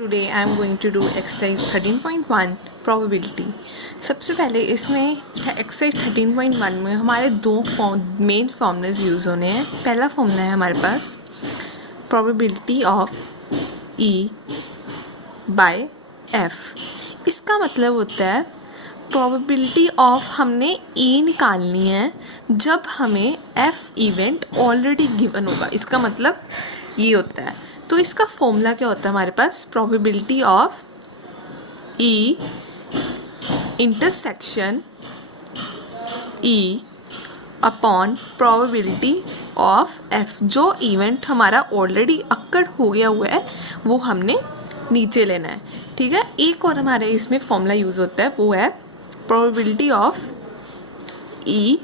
Today I am going to do exercise 13.1 probability. सबसे पहले इसमें एक्सरसाइज 13.1 में हमारे दो मेन फॉर्मूलाज यूज़ होने हैं। पहला फॉर्मूला है हमारे पास probability of E by F. इसका मतलब होता है प्रोबेबिलिटी ऑफ हमने ई निकालनी है जब हमें एफ इवेंट ऑलरेडी गिवन होगा। इसका मतलब ये होता है। तो इसका फॉर्मूला क्या होता है हमारे पास, probability of E intersection E upon probability of F. जो इवेंट हमारा ऑलरेडी अक्कड़ हो गया हुआ है वो हमने नीचे लेना है, ठीक है। एक और हमारे इसमें फॉर्मूला यूज़ होता है, वो है probability of E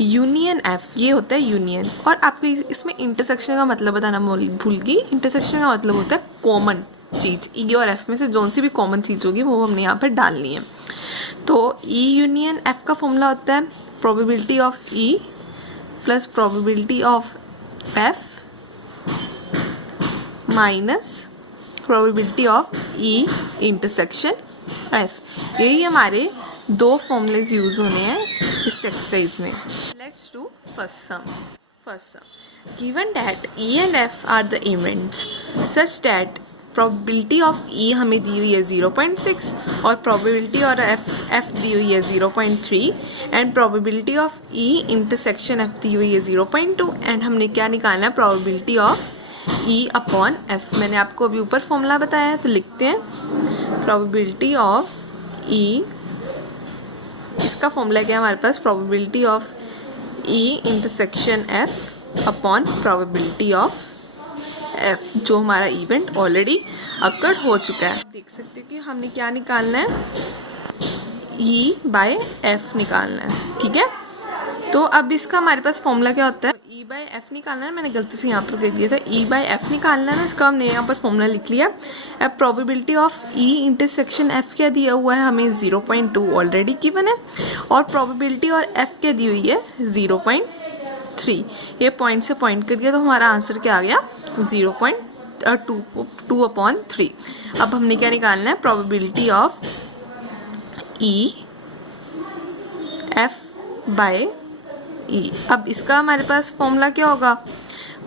union F. ये होता है यूनियन। और आपको इसमें इंटरसेक्शन का मतलब बताना भूल गई। इंटरसेक्शन का मतलब होता है कॉमन चीज़। ई और एफ में से जो सी भी कॉमन चीज़ होगी वो हमने यहाँ पर डालनी है। तो ई यूनियन एफ का फॉर्मूला होता है probability of E plus probability of F minus probability of E intersection F. यही हमारे दो फॉर्मूलेज यूज़ होने हैं इस एक्सरसाइज में। Let's do first sum. Given that E and F are the events such that probability of E हमें दी हुई है 0.6 और प्रोबेबिलिटी और एफ दी हुई है 0.3 and probability of E intersection F दी हुई है 0.2 एंड हमने क्या निकालना है, probability of E upon F. मैंने आपको अभी ऊपर फॉर्मूला बताया है तो लिखते हैं प्रोबेबिलिटी ऑफ ई। इसका फॉर्मूला क्या है हमारे पास, probability of E intersection F upon probability of F, जो हमारा इवेंट ऑलरेडी अक्कड़ हो चुका है। देख सकते हो कि हमने क्या निकालना है, ई बाय एफ निकालना है, ठीक है। तो अब इसका हमारे पास फॉर्मूला क्या होता है, ई बाय एफ निकालना है। मैंने गलती से यहाँ पर कह दिया था ई बाय एफ निकालना है ना, इसका हमने यहाँ पर फॉर्मूला लिख लिया। अब probability of E intersection F क्या दिया हुआ है हमें 0.2 ऑलरेडी गिवन है और प्रोबेबिलिटी और एफ क्या दी हुई है 0.3। ये पॉइंट से पॉइंट कर दिया तो हमारा आंसर क्या आ गया 0.2/3। अब हमने क्या निकालना है, probability of E F by E. अब इसका हमारे पास फॉर्मूला क्या होगा,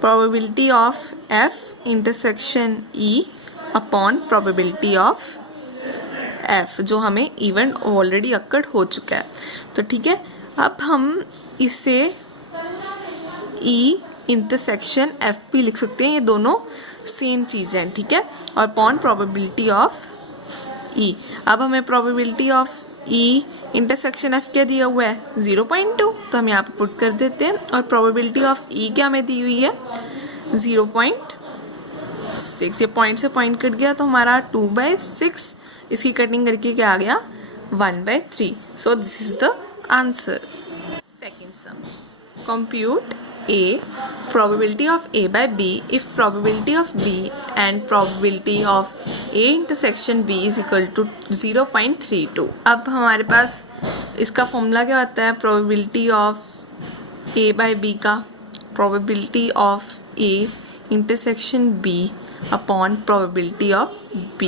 probability of F intersection E upon probability of F, जो हमें इवेंट ऑलरेडी अक्कड़ हो चुका है। तो ठीक है, अब हम इसे ई इंटरसेक्शन एफ भी लिख सकते हैं, ये दोनों सेम चीज़ हैं, ठीक है। और अपॉन प्रोबेबिलिटी ऑफ ई। अब हमें probability of E intersection F क्या दिया हुआ है 0.2, तो हम यहाँ पे पुट कर देते हैं। और प्रोबेबिलिटी ऑफ ई क्या हमें दी हुई है 0.6। ये पॉइंट से पॉइंट कट गया तो हमारा 2/6, इसकी कटिंग करके क्या आ गया 1/3। So this is the answer. Second sum, compute A probability of A by B if probability of B and probability of A intersection B is equal to 0.32। अब हमारे पास इसका फॉर्मूला क्या होता है, probability of A by B का probability of A intersection B upon probability of B,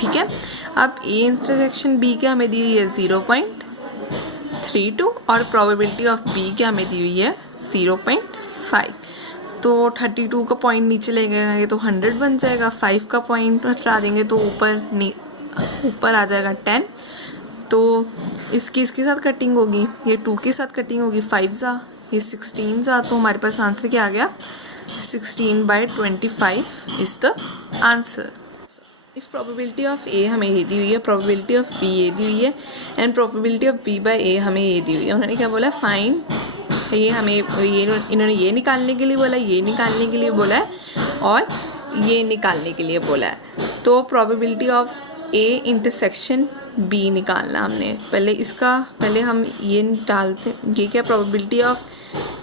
ठीक है। अब A intersection B क्या हमें दी हुई है 0.32 और probability of B क्या हमें दी हुई है 0.5। तो 32 का पॉइंट नीचे ले गए तो 100 बन जाएगा, 5 का पॉइंट हटा देंगे तो ऊपर आ जाएगा 10। तो इसके साथ कटिंग होगी, ये 2 के साथ कटिंग होगी, 5 जा ये 16 जा, तो हमारे पास आंसर क्या आ गया 16/25 is the answer. If probability of A हमें ये दी हुई है, प्रोबेबिलिटी ऑफ बी ये दी हुई है and probability of B by A हमें ये दी हुई है। उन्होंने क्या बोला, फाइंड, ये हमें इन्होंने ये निकालने के लिए बोला, ये निकालने के लिए बोला है और ये निकालने के लिए बोला है। तो probability of A intersection B निकालना हमने। पहले हम ये डालते, ये क्या probability of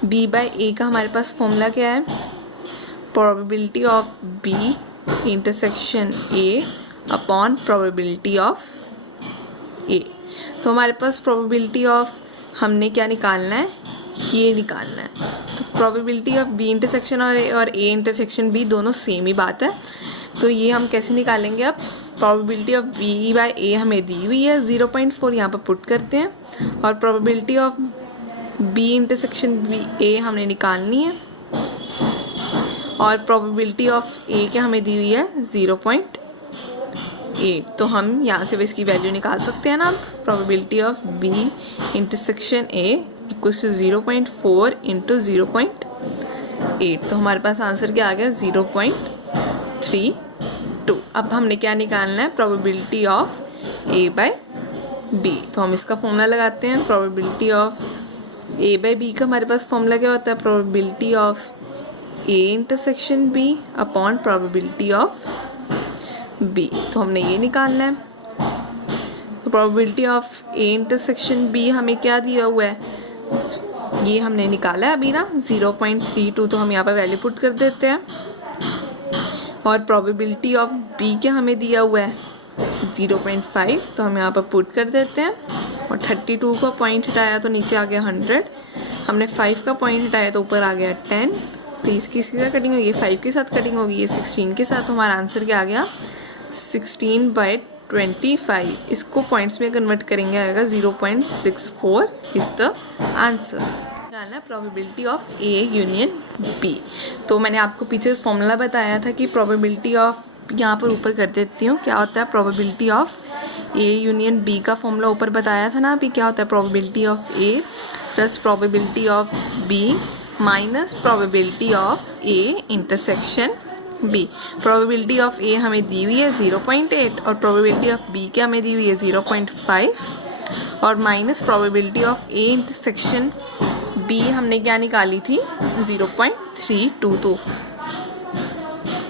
B by A का हमारे पास फॉर्मूला क्या है, probability of B intersection A upon probability of A. तो हमारे पास प्रोबेबिलिटी ऑफ हमने क्या निकालना है, ये निकालना है। तो प्रोबेबिलिटी ऑफ बी इंटरसेक्शन और ए इंटरसेक्शन बी दोनों सेम ही बात है। तो ये हम कैसे निकालेंगे अब, probability of B by A हमें दी हुई है 0.4, यहाँ पर पुट करते हैं, और probability of B intersection B A हमने निकालनी है, और प्रोबेबिलिटी ऑफ ए क्या हमें दी हुई है 0.8। तो हम यहाँ से भी इसकी वैल्यू निकाल सकते हैं ना। Probability of B intersection A equals to 0.4 into 0.8, तो हमारे पास आंसर क्या आ गया 0.32। अब हमने क्या निकालना है, probability of A by B. तो हम इसका फॉर्मूला लगाते हैं, probability of A by B का हमारे पास फॉर्मूला क्या होता है, probability of A intersection B upon probability of B. तो हमने ये निकालना है। तो probability of A intersection B हमें क्या दिया हुआ है, ये हमने निकाला है अभी ना 0.32, तो हम यहाँ पर वैल्यू पुट कर देते हैं, और प्रोबेबिलिटी ऑफ बी क्या हमें दिया हुआ है 0.5, तो हम यहाँ पर पुट कर देते हैं, और 32 का पॉइंट हटाया तो नीचे आ गया 100, हमने 5 का पॉइंट हटाया तो ऊपर आ गया 10, तो इसकी साथ कटिंग होगी, 5 के साथ कटिंग होगी, ये 16 के साथ, तो हमारा आंसर क्या आ गया 16/25। इसको पॉइंट्स में कन्वर्ट करेंगे आएगा 0.64 इज द आंसर। निकालना probability of A union B. तो मैंने आपको पीछे फॉर्मूला बताया था कि प्रोबेबिलिटी ऑफ, यहाँ पर ऊपर कर देती हूँ, क्या होता है probability of A union B का फॉर्मूला ऊपर बताया था ना अभी, क्या होता है probability of A plus probability of B minus probability of A intersection B. Probability of A हमें दी हुई है 0.8, और प्रोबेबिलिटी ऑफ बी क्या हमें दी हुई है 0.5, और minus probability of A intersection B हमने क्या निकाली थी 0.322।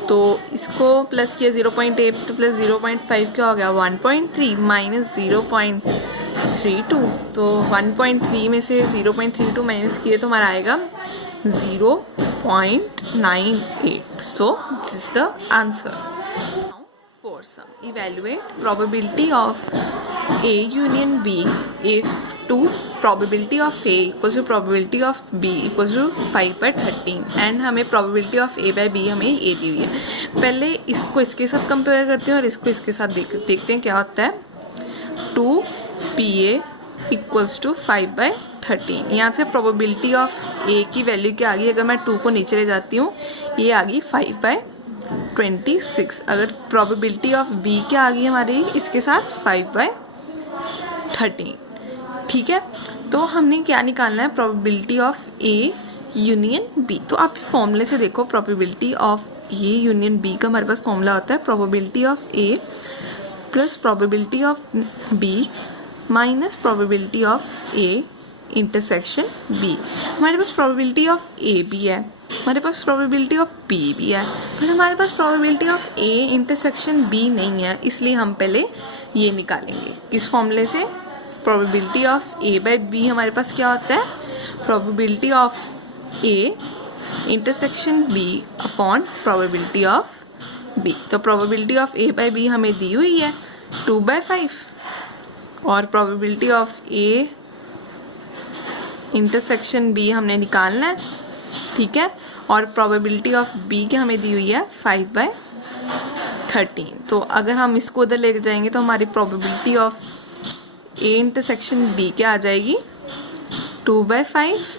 तो इसको प्लस किया 0.8 प्लस 0.5 क्या हो गया 1.3 माइनस 0.32, तो 1.3 में से 0.32 माइनस किए तो हमारा आएगा 0.98। So this is the answer. Now for some, evaluate probability of A union B if 2 probability of A equals to probability of B equals to 5/13 and हमें probability of A by B हमें ये दी हुई है। पहले इसको इसके साथ कंपेयर करते हैं और इसको इसके साथ देखते हैं क्या होता है। 2PA equals to 5/13। यहाँ से प्रोबेबिलिटी ऑफ ए की वैल्यू क्या आ गई, अगर मैं 2 को नीचे ले जाती हूँ ये आ गई 5/26। अगर प्रोबेबिलिटी ऑफ बी क्या आ गई हमारी इसके साथ 5/13। ठीक है, तो हमने क्या निकालना है probability of A union B. तो आप फॉर्मूले से देखो, probability of A union B का हमारे पास फॉर्मूला होता है probability of A plus probability of B minus probability of A intersection B. हमारे पास प्रोबेबिलिटी ऑफ ए भी है, हमारे पास प्रोबेबिलिटी ऑफ बी भी है, पर हमारे पास probability of A intersection B नहीं है, इसलिए हम पहले ये निकालेंगे। किस फॉर्मूले से, probability of A by B हमारे पास क्या होता है probability of A intersection B upon probability of B. तो probability of A by B हमें दी हुई है 2/5 और probability of A intersection B हमने निकालना है। ठीक है, और प्रोबेबिलिटी ऑफ बी की हमें दी हुई है 5/13। तो अगर हम इसको उधर लेके जाएंगे तो हमारी probability of A intersection B क्या आ जाएगी 2/5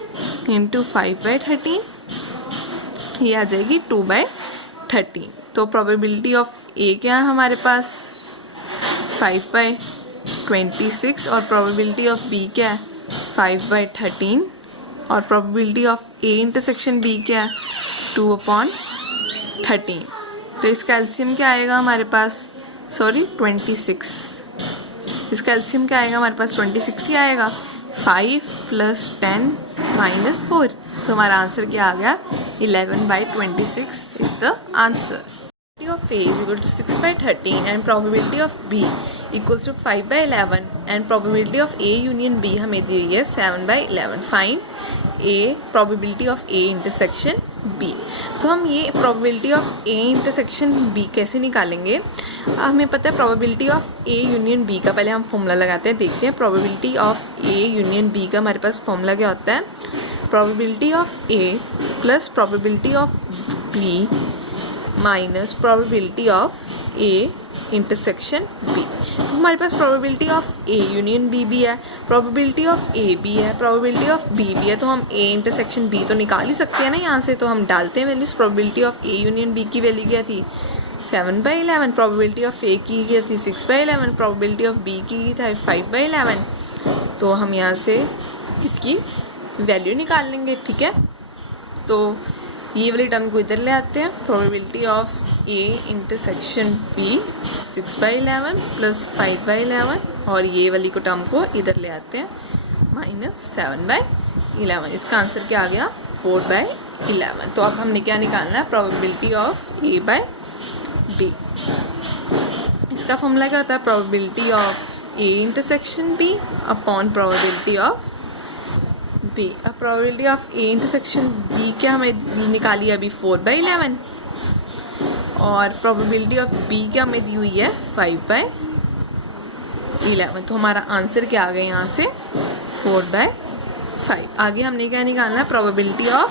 इंटू 5/13, ये आ जाएगी 2/13। तो प्रोबेबिलिटी ऑफ ए क्या है हमारे पास 5/26 और प्रोबेबिलिटी ऑफ बी क्या है 5/13 और probability of A intersection B क्या है 2/13। तो इसका एलसीएम क्या आएगा हमारे पास 26। इसका एलसीएम क्या आएगा हमारे पास 26 ही आएगा। 5 + 10 - 4, तो हमारा आंसर क्या आ गया 11/26 is the answer. Probability of A is equal to 6/13 and probability of B equals to 5/11 and probability of A union B हमें दी हुई है 7/11। Find A probability of A intersection B। तो हम ये probability of A intersection B कैसे निकालेंगे, हमें पता है probability of A union B का पहले हम फॉर्मूला लगाते हैं, देखते हैं probability of A union B का हमारे पास फॉर्मूला क्या होता है। probability of A plus probability of B minus probability of A intersection B. तो हमारे पास probability of A union B भी है, प्रोबेबिलिटी ऑफ ए भी है, प्रोबेबिलिटी ऑफ बी भी है, तो हम ए इंटरसेक्शन बी तो निकाल ही सकते हैं ना यहाँ से। तो हम डालते हैं values. Probability of A union B की वैल्यू क्या थी 7/11, प्रोबेबिलिटी ऑफ ए की क्या थी 6/11, प्रोबेबिलिटी ऑफ बी की था 5/11। तो हम यहाँ से इसकी वैल्यू निकाल लेंगे, ठीक है। तो ये वाली टर्म को इधर ले आते हैं, probability of A intersection B 6/11 plus 5/11, और ये वाली को टर्म को इधर ले आते हैं -7/11। इसका आंसर क्या आ गया 4/11। तो अब हमने क्या निकालना है, probability of A by B. इसका फॉर्मूला क्या होता है, probability of A intersection B upon probability of B. अब probability of A intersection B क्या हमें निकाली है अभी 4/11, और प्रोबेबिलिटी ऑफ बी क्या हमें दी हुई है 5/11। तो हमारा आंसर क्या आ गया यहाँ से 4/5। आगे हमने क्या निकालना है, probability of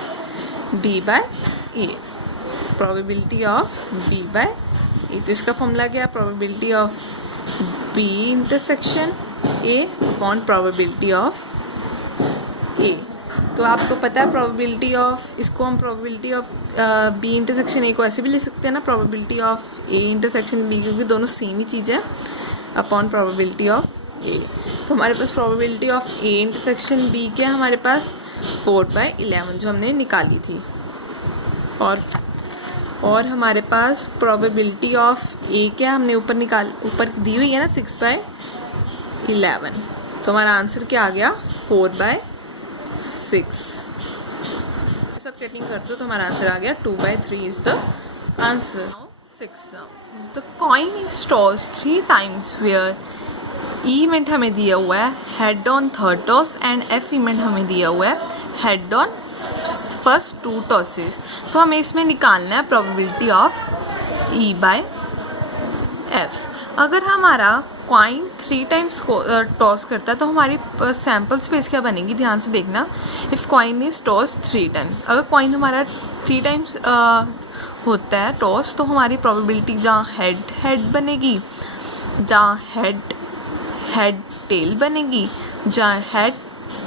B by A, probability of B by A. तो इसका फॉर्मूला क्या है, probability of B intersection A upon probability of A. तो आपको पता है प्रोबेबिलिटी ऑफ, इसको हम probability of B intersection A को ऐसे भी लिख सकते हैं ना, probability of A intersection B, क्योंकि दोनों सेम ही चीज़ है, अपॉन प्रोबेबिलिटी ऑफ ए। तो हमारे पास probability of A intersection B क्या है हमारे पास 4/11 जो हमने निकाली थी, और हमारे पास प्रोबेबिलिटी ऑफ ए क्या हमने ऊपर दी हुई है ना 6/11। तो हमारा आंसर क्या आ गया 4/6। सबट्रैक्टिंग करते हो तो हमारा आंसर आ गया 2/3 is the answer. 6 the coin is tossed 3 times where E event हमें दिया हुआ है head on third toss and F event हमें दिया हुआ है हेड ऑन फर्स्ट 2 टॉसेस। तो हमें इसमें निकालना है probability of E by F. अगर हमारा कॉइन 3 times टॉस करता है तो हमारी सैम्पल स्पेस क्या बनेगी, ध्यान से देखना। If coin is toss 3 times, अगर कॉइन हमारा 3 times होता है टॉस, तो हमारी प्रोबेबिलिटी जहाँ हेड हेड बनेगी, जहाँ हेड टेल बनेगी, जहाँ हेड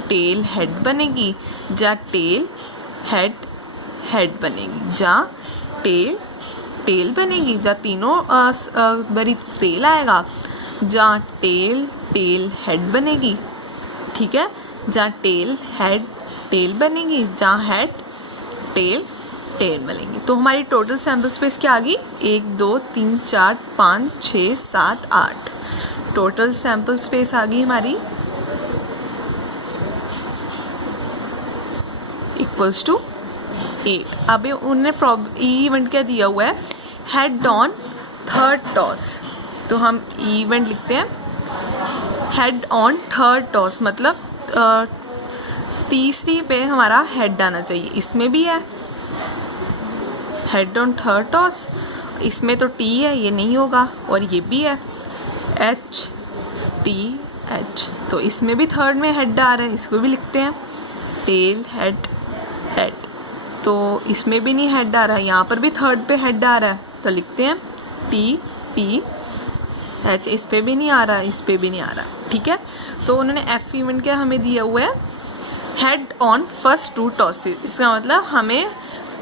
टेल हेड बनेगी, जहाँ टेल हेड हेड बनेगी, जहाँ टेल टेल बनेगी, जहाँ तीनों बड़ी टेल आएगा, जहाँ टेल टेल हेड बनेगी, ठीक है, जहाँ टेल हेड टेल बनेगी, जहाँ हेड टेल टेल बनेगी। तो हमारी टोटल सैम्पल स्पेस क्या आ गई 1 2 3 4 5 6 7 8। टोटल सैम्पल स्पेस आ गई हमारी इक्वल्स टू 8। अब उन्होंने ई इवेंट क्या दिया हुआ है हेड ऑन थर्ड टॉस, तो हम ई इवेंट लिखते हैं हेड ऑन थर्ड टॉस, मतलब तीसरी पे हमारा हेड आना चाहिए। इसमें भी है हेड ऑन थर्ड टॉस, इसमें तो टी है, ये नहीं होगा, और ये भी है एच टी एच, तो इसमें भी थर्ड में हेड आ रहा है, इसको भी लिखते हैं टेल हेड हेड। तो इसमें भी नहीं हेड आ रहा है, यहाँ पर भी थर्ड पे हेड आ रहा है, तो लिखते हैं टी टी एच। इस पे भी नहीं आ रहा है, इस पे भी नहीं आ रहा, ठीक है। तो उन्होंने एफ इवेंट क्या हमें दिया हुआ है हेड ऑन फर्स्ट 2 टॉसेस, इसका मतलब हमें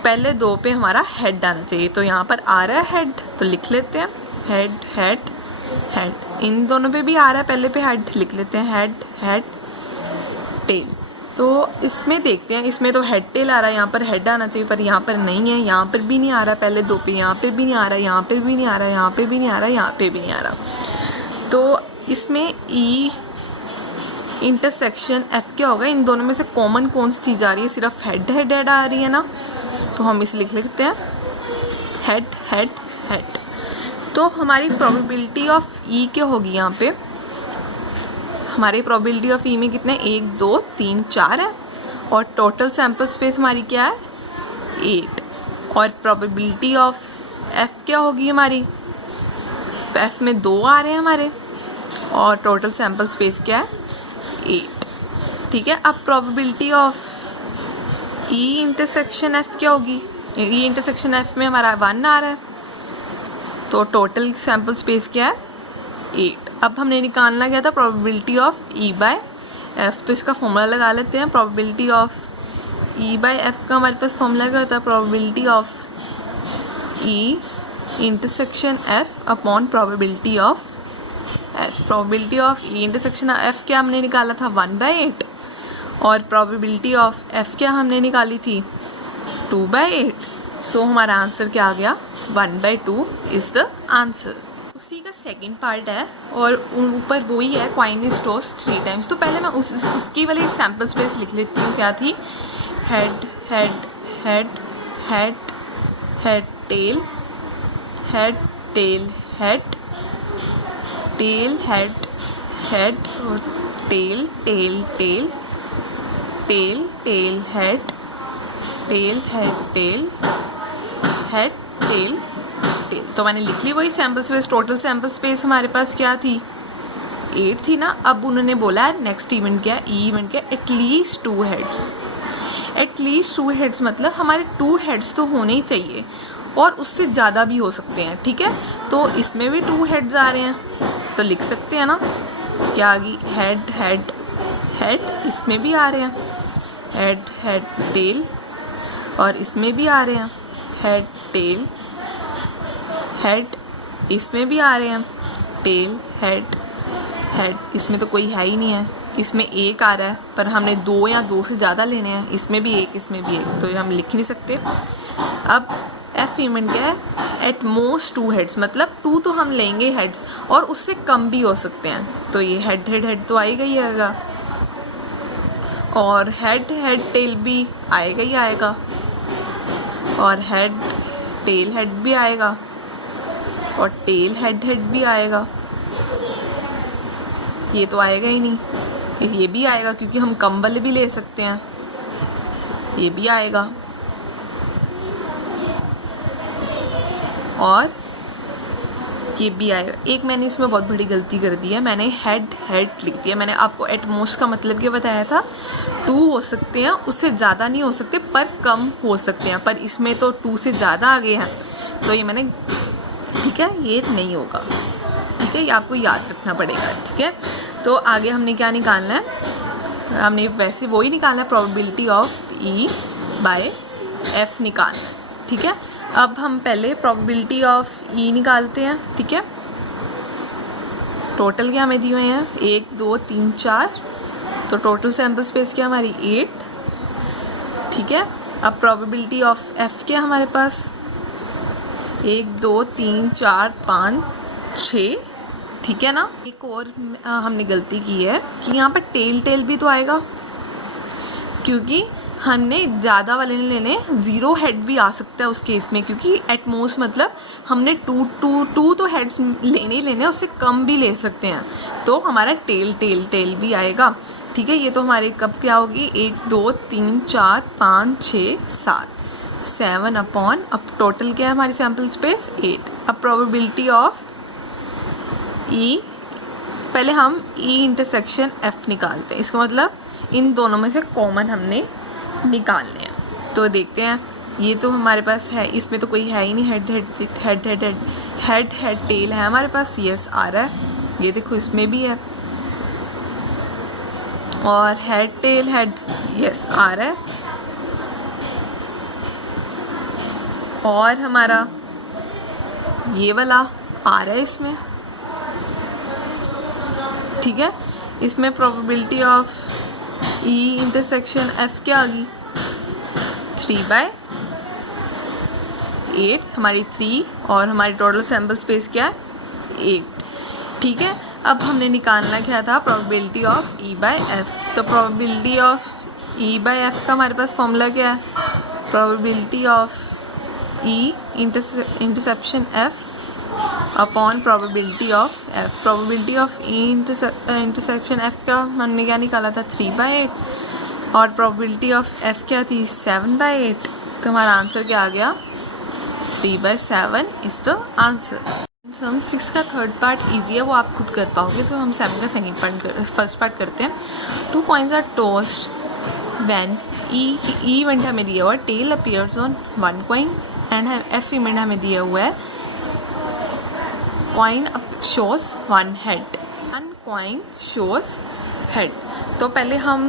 पहले 2 पे हमारा हेड आना चाहिए। तो यहाँ पर आ रहा है हेड, तो लिख लेते हैं हेड हेड हेड। इन दोनों पे भी आ रहा है, पहले पे हेड लिख लेते हैं हेड हेड टेल। तो इसमें देखते हैं, इसमें तो हेड टेल आ रहा है, यहाँ पर हेड आना चाहिए, पर यहाँ पर नहीं है, यहाँ पर भी नहीं आ रहा है पहले 2 पे, यहाँ पे भी नहीं आ रहा है, यहाँ पे भी नहीं आ रहा है, यहाँ पे भी नहीं आ रहा है, यहाँ पे भी नहीं आ रहा। तो इसमें ई इंटरसेक्शन एफ क्या होगा, इन दोनों में से कॉमन कौन सी चीज़ आ रही है, सिर्फ हेड हेड हेड आ रही है ना, तो हम इसे लिख लेते हैं हेड हेड हेड। तो हमारी प्रोबेबिलिटी ऑफ ई क्या होगी, यहाँ पे हमारी प्रोबेबिलिटी ऑफ ई में कितने 1 2 3 4 है, और टोटल सैम्पल स्पेस हमारी क्या है 8, और प्रोबेबिलिटी ऑफ एफ क्या होगी हमारी, एफ में 2 आ रहे हैं हमारे, और टोटल सैम्पल स्पेस क्या है 8, ठीक है। अब probability of E intersection F क्या होगी, ई इंटरसेक्शन एफ में हमारा 1 आ रहा है, तो टोटल सैम्पल स्पेस क्या है 8। अब हमने निकालना क्या था probability of E by F, तो इसका फॉर्मूला लगा लेते हैं। Probability of E by F का हमारे पास फॉर्मूला क्या होता है probability of E intersection F upon probability of F. Probability of E intersection F क्या हमने निकाला था 1/8 और प्रोबेबिलिटी ऑफ एफ क्या हमने निकाली थी 2/8। सो हमारा आंसर क्या आ गया 1/2 इज़ द आंसर। उसी का सेकंड पार्ट है और ऊपर वही है कॉइन इज टॉस्ड 3 टाइम्स। तो पहले मैं उसकी वाली सैम्पल स्पेस लिख लेती हूँ। क्या थी head head head head head tail head tail head tail head head और tail tail tail tail tail head tail head tail head tail tail. तो मैंने लिख ली वही sample space. Total sample space हमारे पास क्या थी 8 थी ना। अब उन्होंने बोला है नेक्स्ट इवेंट क्या ई इवेंट क्या एटलीस्ट 2 हेड्स। एटलीस्ट 2 हेड्स मतलब हमारे 2 हेड्स तो होने ही चाहिए और उससे ज़्यादा भी हो सकते हैं। ठीक है, तो इसमें भी 2 हेड्स आ रहे हैं तो लिख सकते हैं ना क्या आ गई हेड हेड हेड, इसमें भी आ रहे हैं हेड हेड टेल और इसमें भी आ रहे हैं हेड टेल हेड, इसमें भी आ रहे हैं टेल हेड हेड। इसमें तो कोई है ही नहीं है, इसमें एक आ रहा है पर हमने 2 या 2 से ज़्यादा लेने हैं। इसमें भी एक इसमें भी एक, तो ये हम लिख नहीं सकते। अब एफ इवेंट क्या है एट मोस्ट 2 हेड्स मतलब 2 तो हम लेंगे हेड्स और उससे कम भी हो सकते हैं। तो ये हेड हेड हेड तो आएगा ही आएगा और हेड हेड टेल भी आएगा ही आएगा और हेड टेल हेड भी आएगा और टेल हेड हेड भी आएगा। ये तो आएगा ही नहीं, ये भी आएगा क्योंकि हम कम वाले भी ले सकते हैं। ये भी आएगा और ये भी आएगा। एक मैंने इसमें बहुत बड़ी गलती कर दी है, मैंने हेड हेड लिख दिया। मैंने आपको एटमोस्ट का मतलब क्या बताया था 2 हो सकते हैं, उससे ज़्यादा नहीं हो सकते पर कम हो सकते हैं, पर इसमें तो 2 से ज़्यादा आ गए हैं तो ये मैंने ठीक है ये नहीं होगा। ठीक है, ये आपको याद रखना पड़ेगा। ठीक है, तो आगे हमने क्या निकालना है, हमने वैसे वही निकालना है probability of E by F निकालना है। ठीक है, अब हम पहले प्रोबेबिलिटी ऑफ ई निकालते हैं। ठीक है, टोटल क्या हमें दिए हुए हैं 1 2 3 4, तो टोटल सैम्पल स्पेस क्या हमारी 8। ठीक है, अब प्रोबेबिलिटी ऑफ एफ क्या हमारे पास 1 2 3 4 5 6। ठीक है ना, एक और हमने गलती की है कि यहाँ पर टेल टेल भी तो आएगा क्योंकि हमने ज़्यादा वाले नहीं लेने, 0 हेड भी आ सकता है उस केस में क्योंकि एटमोस्ट मतलब हमने 2 तो हेड्स लेने ही लेने, उससे कम भी ले सकते हैं तो हमारा टेल टेल टेल भी आएगा। ठीक है, ये तो हमारे कब क्या होगी 1 2 3 4 5 6 7 7 अपॉन अब टोटल क्या है हमारी सैम्पल स्पेस 8। अब प्रोबेबिलिटी ऑफ ई, पहले हम ई इंटरसेक्शन एफ निकालते हैं। इसका मतलब इन दोनों में से कॉमन हमने निकालने हैं। तो देखते हैं, ये तो हमारे पास है, इसमें तो कोई है ही नहीं। Head head head head head head head tell है हमारे पास, यस आ रहा है। ये देखो इसमें भी है और हेड टेल हेड यस आ रहा है और हमारा ये वाला आ रहा है इसमें। ठीक है, इसमें probability of E intersection F क्या आ गई 3/8 हमारी 3 और हमारी टोटल सैम्पल स्पेस क्या है 8। ठीक है, अब हमने निकालना क्या था probability of E by F. तो probability of E by F का हमारे पास फॉर्मूला क्या है probability of E interception F upon probability of F. Probability of E intersection F का हमने क्या निकाला था 3/8 और प्रोबेबिलिटी ऑफ एफ क्या थी 7/8। तो हमारा आंसर क्या आ गया 3/7 इज द आंसर। हम 6 का थर्ड पार्ट इजी है, वो आप खुद कर पाओगे। तो हम 7 का सेकेंड पार्ट फर्स्ट पार्ट करते हैं। 2 coins are tossed when E event हमें दिया हुआ है tail appears on 1 coin and F event हमें दिया हुआ है coin shows one head, one coin shows head. तो पहले हम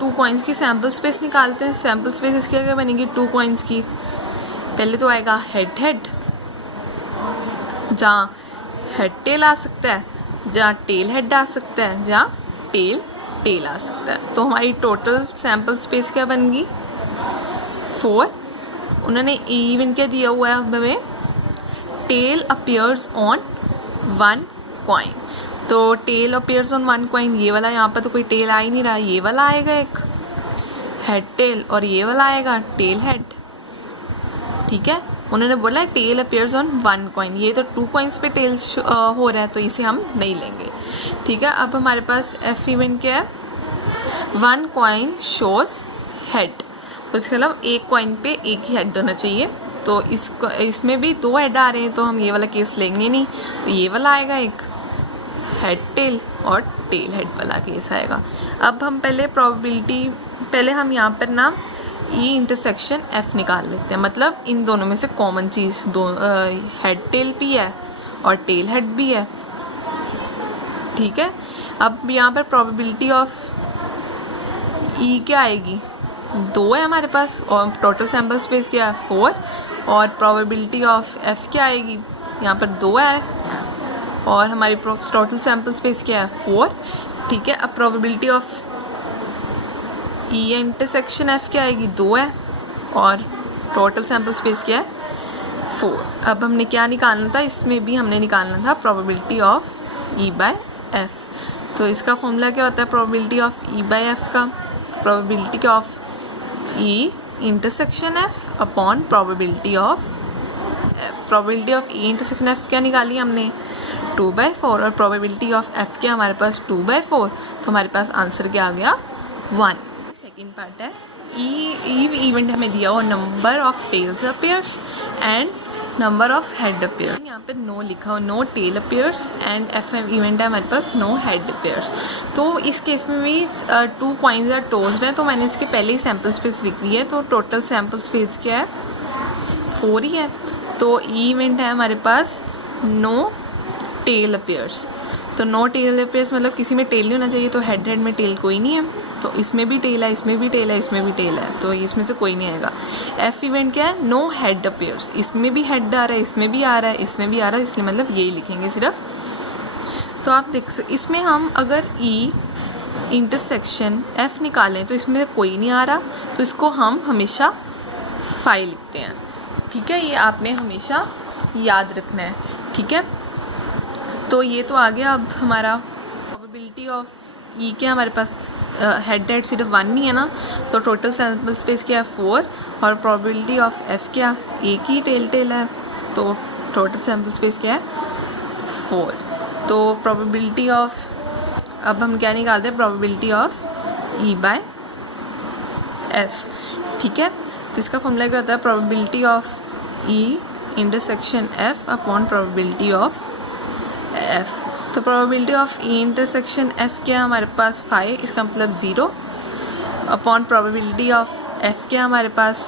2 कॉइन्स की सैम्पल स्पेस निकालते हैं। सैम्पल स्पेस इसकी क्या बनेगी 2 कॉइन्स की। पहले तो आएगा हेड हेड, जहाँ हेड टेल आ सकता है, जहाँ टेल हेड आ सकता है, जहाँ टेल टेल आ सकता है। तो हमारी टोटल सैम्पल स्पेस क्या बन गई 4। उन्होंने इवन क्या दिया हुआ है हमें, टेल अपीयर्स ऑन 1 कॉइन। तो टेल अपीयर्स ऑन 1 कॉइन, ये वाला, यहाँ पर तो कोई टेल आ ही नहीं रहा, ये वाला आएगा एक हेड टेल, और ये वाला आएगा टेल हेड। ठीक है, उन्होंने बोला है टेल अपीयर्स ऑन 1 कॉइन, ये तो 2 कॉइन्स पे टेल हो रहा है, तो इसे हम नहीं लेंगे। ठीक है, अब हमारे पास एफ इवेंट क्या है, 1 कॉइन शोज हेड, तो इसका मतलब एक कॉइन पे एक ही हेड होना चाहिए। तो इसमें भी 2 हेड आ रहे हैं, तो हम ये वाला केस लेंगे नहीं, तो ये वाला आएगा एक हेड टेल, और टेल हेड वाला केस आएगा। अब हम पहले हम यहाँ पर ना ई इंटरसेक्शन एफ निकाल लेते हैं, मतलब इन दोनों में से कॉमन चीज़ हेड टेल भी है और टेल हेड भी है। ठीक है, अब यहाँ पर प्रोबेबिलिटी ऑफ ई क्या आएगी, 2 है हमारे पास, और टोटल सैम्पल स्पेस क्या है 4, और प्रोबेबिलिटी ऑफ एफ क्या आएगी, यहाँ पर 2 है, और हमारी टोटल सैम्पल स्पेस क्या है 4। ठीक है, अब probability of E intersection F क्या आएगी, 2 है, और टोटल सैम्पल स्पेस क्या है 4। अब हमने क्या निकालना था, इसमें भी हमने निकालना था probability of E by F. तो इसका फॉर्मूला क्या होता है probability of E by F का, probability of E intersection F upon probability of F. Probability of E intersection F क्या निकाली हमने 2/4, और प्रोबेबिलिटी ऑफ एफ क्या हमारे पास 2/4, तो हमारे पास आंसर क्या आ गया 1। सेकेंड पार्ट है ई इवेंट हमें दिया हुआ number of tails appears and number of head appears. यहाँ पे नो लिखा हो, no tail appears, and F event है हमारे पास नो हेड अपीयर्स। तो इस केस में भी 2 कॉइन्स या टोज हैं, तो मैंने इसके पहले ही सैम्पल स्पेस लिख ली है, तो टोटल सैम्पल स्पेस क्या है 4 ही है। तो ई इवेंट है हमारे पास नो टेल अपीयर्स। तो नो टेल अपीयर्स मतलब किसी में टेल नहीं होना चाहिए, तो हेड हेड में टेल कोई नहीं है, तो इसमें भी टेल है, इसमें भी टेल है, इसमें भी टेल है, तो इसमें से कोई नहीं आएगा। एफ इवेंट क्या है नो हेड अपीयर्स, इसमें भी हेड आ रहा है, इसमें भी आ रहा है, इसमें भी आ रहा है, इसलिए मतलब यही लिखेंगे सिर्फ। तो आप देख सकते इसमें हम अगर ई इंटरसेक्शन एफ निकालें तो इसमें कोई नहीं आ रहा, तो इसको हम हमेशा 5 लिखते हैं। ठीक है, ये आपने हमेशा याद रखना है। ठीक है, तो ये तो आ गया। अब हमारा प्रोबेबिलिटी ऑफ ई क्या हमारे पास हेड हेड सिर्फ 1 नहीं है ना, तो टोटल सैम्पल स्पेस क्या है 4, और प्रोबेबिलिटी ऑफ एफ क्या एक ही टेल टेल है, तो टोटल सैम्पल स्पेस क्या है 4। तो प्रोबेबिलिटी ऑफ, अब हम क्या निकालते हैं probability of E by F. ठीक है, तो इसका फॉर्मूला क्या होता है probability of E intersection F upon probability of F. तो probability of E intersection F क्या है हमारे पास 5, इसका मतलब 0, अपॉन प्रोबेबिलिटी ऑफ एफ क्या हमारे पास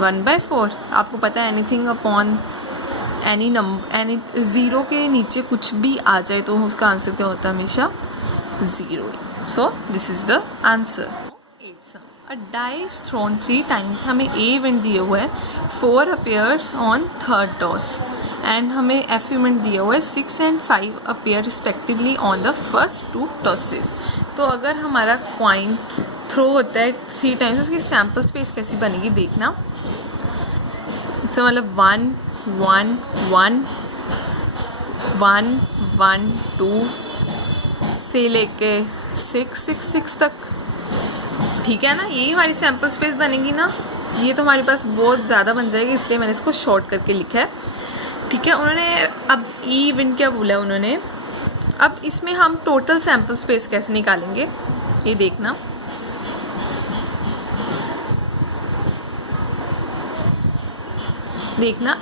1/4। आपको पता है anything upon any number, any 0 के नीचे कुछ भी आ जाए तो उसका आंसर क्या होता है हमेशा 0। So this is the answer. A dice thrown 3 times, हमें ए इवेंट दिए हुए है 4 appears on third toss, and हमें एफ इवेंट दिया हुआ है 6 and 5 appear respectively on the first 2 tosses. तो अगर हमारा कॉइन थ्रो होता है 3 टाइम्स, उसकी सैम्पल स्पेस कैसी बनेगी देखना। इसका मतलब 1 1 1 1 1 2 से लेके 6 6 6 तक। ठीक है ना, यही हमारी सैम्पल स्पेस बनेगी ना। ये तो हमारे पास बहुत ज़्यादा बन जाएगी, इसलिए मैंने इसको शॉर्ट करके लिखा है। ठीक है, उन्होंने अब ई इवेंट क्या बोला है उन्होंने, अब इसमें हम टोटल सैम्पल स्पेस कैसे निकालेंगे ये देखना।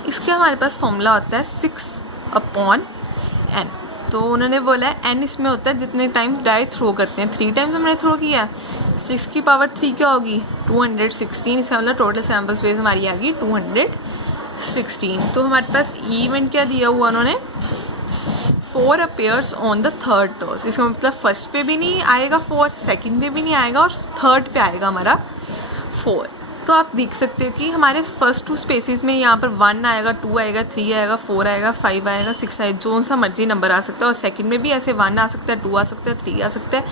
इसका हमारे पास फॉर्मूला होता है 6/n। तो उन्होंने बोला है n इसमें होता है जितने टाइम्स डाई थ्रो करते हैं। 3 टाइम्स हमने थ्रो किया है, 6 की पावर 3 क्या होगी 216। इसका मतलब टोटल सैम्पल स्पेस हमारी आ गई 216। तो हमारे पास इवेंट क्या दिया हुआ उन्होंने 4 appears on the third toss। इसका मतलब फर्स्ट पे भी नहीं आएगा 4, सेकंड पे भी नहीं आएगा और थर्ड पे आएगा हमारा 4। तो आप देख सकते हो कि हमारे फर्स्ट 2 स्पेसेस में यहाँ पर 1 आएगा, 2 आएगा, 3 आएगा, 4 आएगा, 5 आएगा, 6 आएगा, जो सा मर्जी नंबर आ सकता है। और सेकंड में भी ऐसे 1 आ सकता है, 2 आ सकता है, 3 आ सकता है,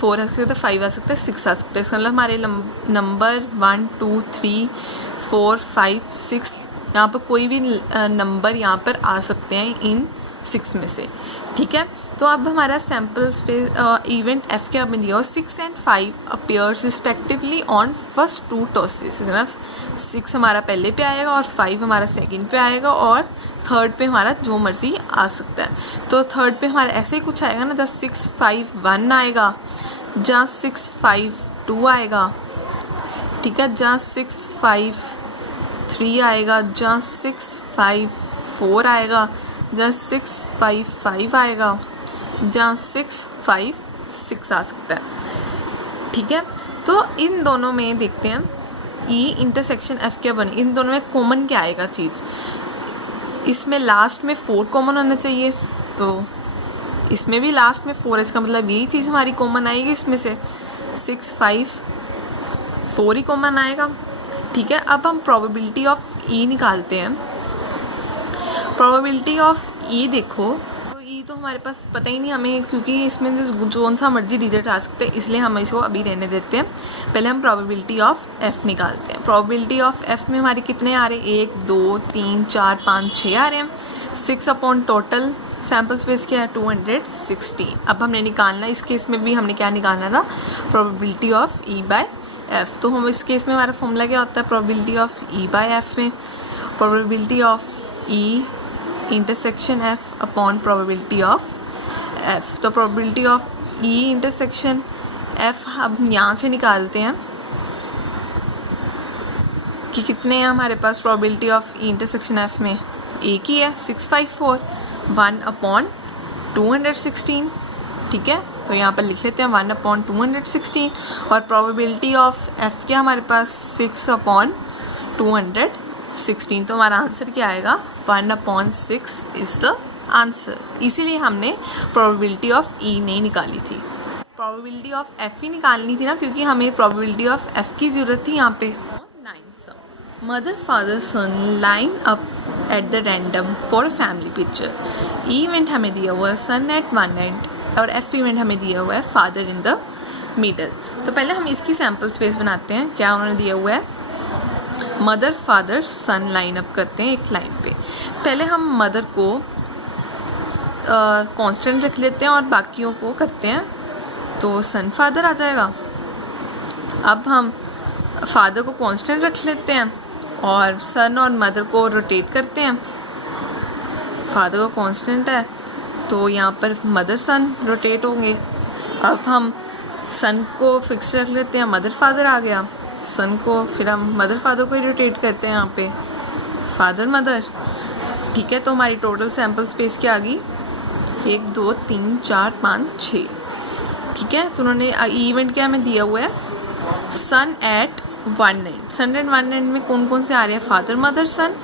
4 आ सकता है, 5 आ सकता है, 6 आ सकता है। इसका मतलब हमारे नंबर 1 2 3 4 5 6 यहाँ पर कोई भी नंबर यहाँ पर आ सकते हैं इन 6 में से, ठीक है। तो अब हमारा सैम्पल स्पेस इवेंट एफ के में दिया हो 6 and 5 appears respectively on first 2 tosses. 6 हमारा पहले पे आएगा और 5 हमारा सेकंड पे आएगा और थर्ड पे हमारा जो मर्जी आ सकता है। तो थर्ड पे हमारा ऐसे ही कुछ आएगा ना, जहाँ 6 5 1 आएगा, जहाँ 6 5 2 आएगा, ठीक है, जहाँ 6 5 3 आएगा, जहाँ 6 5 4 आएगा, जहाँ 6 5 5 आएगा, जहाँ 6 5 6 आ सकता है, ठीक है। तो इन दोनों में देखते हैं ई इंटरसेक्शन एफ क्या बने, इन दोनों में कॉमन क्या आएगा चीज़। इसमें लास्ट में 4 कॉमन होना चाहिए, तो इसमें भी लास्ट में 4 है, इसका मतलब यही चीज़ हमारी कॉमन आएगी। इसमें से 6 5 4 ही कॉमन आएगा, ठीक है। अब हम प्रोबेबिलिटी ऑफ ई निकालते हैं। प्रोबेबिलिटी ऑफ ई देखो, तो ई तो हमारे पास पता ही नहीं हमें, क्योंकि इसमें जो सा मर्जी डिजिट आ सकते हैं, इसलिए हम इसको अभी रहने देते हैं। पहले हम प्रोबेबिलिटी ऑफ एफ निकालते हैं। प्रोबेबिलिटी ऑफ एफ में हमारे कितने आ रहे हैं, 1 2 3 4 5 6 आ रहे हैं। 6 अपॉन टोटल सैम्पल स्पेस क्या है, 216। अब हमने निकालना, इस केस में भी हमने क्या निकालना था, probability of E by F. तो हम इस केस में हमारा फॉर्मूला क्या होता है, probability of E by F में probability of E intersection F upon probability of F. तो probability of E intersection F हम यहाँ से निकालते हैं कि कितने हैं हमारे पास। Probability of E intersection F में एक ही है, 654 1 अपॉन 216, ठीक है। तो यहाँ पर लिख लेते हैं 1 अपॉन 216 और प्रोबेबिलिटी ऑफ एफ क्या हमारे पास 6 अपॉन 216। तो हमारा आंसर क्या आएगा, 1 अपॉन 6 इज़ द आंसर। इसीलिए हमने प्रोबेबिलिटी ऑफ ई नहीं निकाली थी, प्रोबेबिलिटी ऑफ एफ ही निकालनी थी ना, क्योंकि हमें प्रोबेबिलिटी ऑफ एफ की ज़रूरत थी यहाँ पे। 9 mother father son line up at the random for family picture. E event हमें दिया हुआ है सन एट 1 एंड और एफ इवेंट हमें दिया हुआ है फादर इन द मिडल। तो पहले हम इसकी सैम्पल स्पेस बनाते हैं। क्या उन्होंने दिया हुआ है, mother father son line up करते हैं एक लाइन पे। पहले हम मदर को कांस्टेंट रख लेते हैं और बाकियों को करते हैं, तो सन फादर आ जाएगा। अब हम फादर को कांस्टेंट रख लेते हैं और सन और मदर को रोटेट करते हैं। फादर को कांस्टेंट है तो यहाँ पर मदर सन रोटेट होंगे। अब हम सन को फिक्स रख लेते हैं, मदर फादर आ गया। सन को फिर हम मदर फादर को ही रोटेट करते हैं यहाँ पे, फादर मदर, ठीक है। तो हमारी टोटल सैम्पल स्पेस क्या आ गई, 1 2 3 4 5 6, ठीक है। तो उन्होंने इवेंट क्या हमें दिया हुआ है, सन at 1 end. Sun at 1 end में कौन कौन से आ रहे हैं, फादर मदर सन,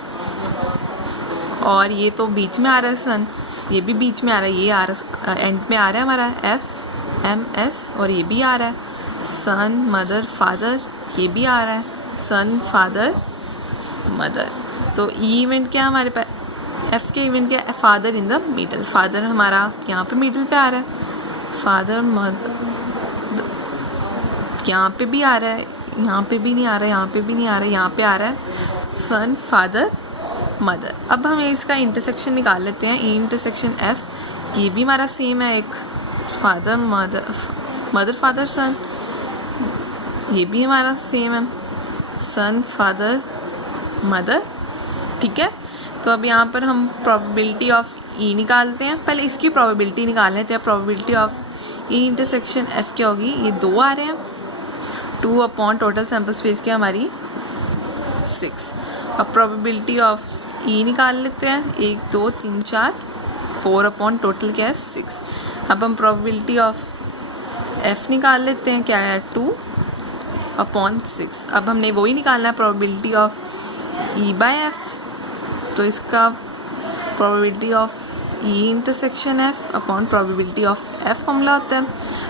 और ये तो बीच में आ रहा है सन, ये भी बीच में आ रहा है, ये आ रहा एंड में आ रहा है हमारा एफ एम एस, और ये भी आ रहा है सन मदर फादर, ये भी आ रहा है सन फादर मदर। तो ई इवेंट क्या हमारे पास, एफ के इवेंट क्या है, father in the middle. Father हमारा यहाँ पे मिडल पे आ रहा है, फादर मदर यहाँ पे भी आ रहा है, यहाँ पे भी नहीं आ रहा है, यहाँ पे भी नहीं आ रहा है, यहाँ पे आ रहा है सन फादर मदर। अब हम इसका इंटरसेक्शन निकाल लेते हैं, ई इंटरसेक्शन एफ। ये भी हमारा सेम है, एक फादर मदर, मदर फादर सन, ये भी हमारा सेम है सन फादर मदर, ठीक है। तो अब यहाँ पर हम प्रोबेबिलिटी ऑफ ई निकालते हैं। पहले इसकी प्रोबेबिलिटी निकाल लेते हैं। Probability of E intersection F क्या होगी, ये 2 आ रहे हैं, 2 अपॉन टोटल सैम्पल स्पेस क्या हमारी 6। अब प्रोबेबिलिटी ऑफ ई निकाल लेते हैं, 1 2 3 4 4 अपॉन टोटल क्या है 6। अब हम प्रोबेबिलिटी ऑफ एफ निकाल लेते हैं, क्या है 2 अपॉन 6। अब हमने वही निकालना है probability of E by F. तो इसका probability of E intersection F upon probability of F formula होता है।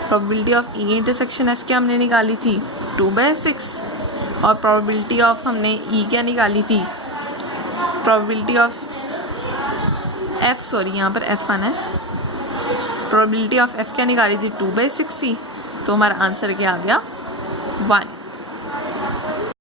Probability of E intersection F क्या हमने निकाली थी 2/6 और प्रोबेबिलिटी ऑफ हमने ई क्या निकाली थी प्रोबेबिलिटी ऑफ एफ सॉरी यहाँ पर एफ आना है प्रोबेबिलिटी ऑफ एफ क्या निकाली थी 2/6 ही तो हमारा आंसर क्या आ गया 1।